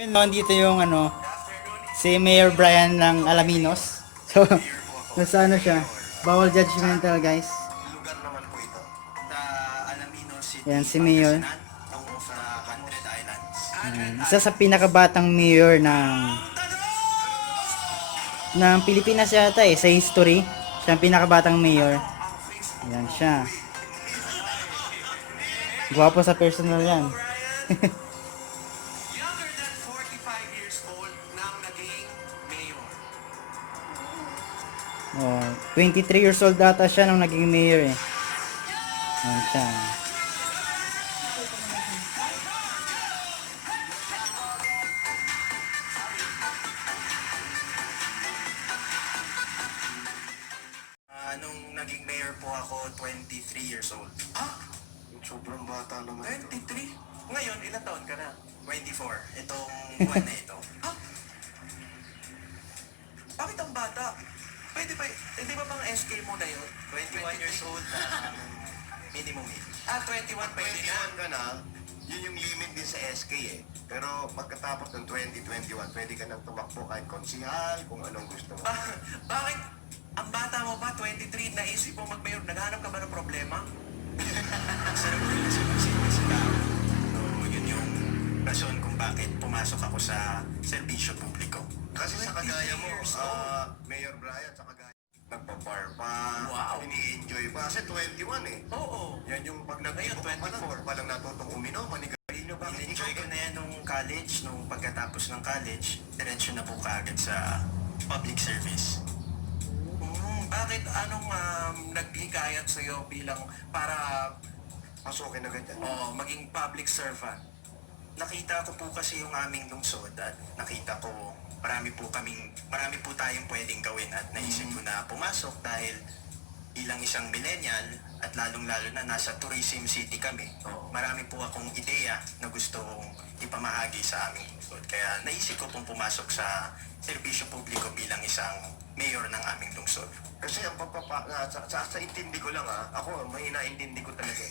Yun, nandito yung si Mayor Brian ng Alaminos. So, nasa siya. Bawal judgmental, guys. Lugar naman po ito sa Alaminos City, Yan, si Mayor. tungo sa 100 Islands. Isa sa pinakabatang mayor ng Pilipinas yata sa history. Siya ang pinakabatang mayor. Yan siya. Gwapo sa personal yan. Younger than 45 years old nang naging mayor. Oh, 23 years old data siya nung naging mayor Yan siya. Nung naging mayor po ako, 23 years old. Ah? Sobrang bata naman. 23? Ngayon, ilang taon ka na? 24. Itong buwan na ito. Ha? Bakit ang bata? Pwede ba, hindi ba pang SK mo na yun? 21 years old na minimum age. 21 pwede na. 21 ka na, yun yung limit din sa SK eh. Pero pagkatapos ng 2021, pwede ka nang tumakbo kahit konsihal, kung anong gusto mo. Bakit ang bata mo ba, 23, naisip mo mag-mayor, naghanap ka ba ng problema? Sarap nila sa kasi tao. So, yun yung rason kung bakit pumasok ako sa serbisyo publiko. Kasi sa kagaya mo, 23 years old. Mayor Brian, sa kagaya, nagpa-bar pa, Wow. ini-enjoy pa. Kasi 21 eh. Oo. Yan yung pag Ngayon, nag-24 pa lang, 24. palang natutong uminom, manigarilyo ba? In-enjoy ko na yan nung college, nung pagkatapos ng college, diretso na po kaagad sa public service. Bakit anong naghikayat sa'yo bilang para Pasukin na ganyan. maging public servant? Nakita ko po kasi yung aming lungsod at nakita ko marami po tayong pwedeng gawin at naisip ko na pumasok dahil bilang isang millennial at lalong-lalo na nasa tourism city kami. Marami po akong ideya na gusto kong ipamahagi sa aming lungsod. Kaya naisip ko pong pumasok sa serbisyo publiko bilang isang mayor ng aming lungsod. Kasi ang sa intindi ko lang ako may inaintindi ko talaga.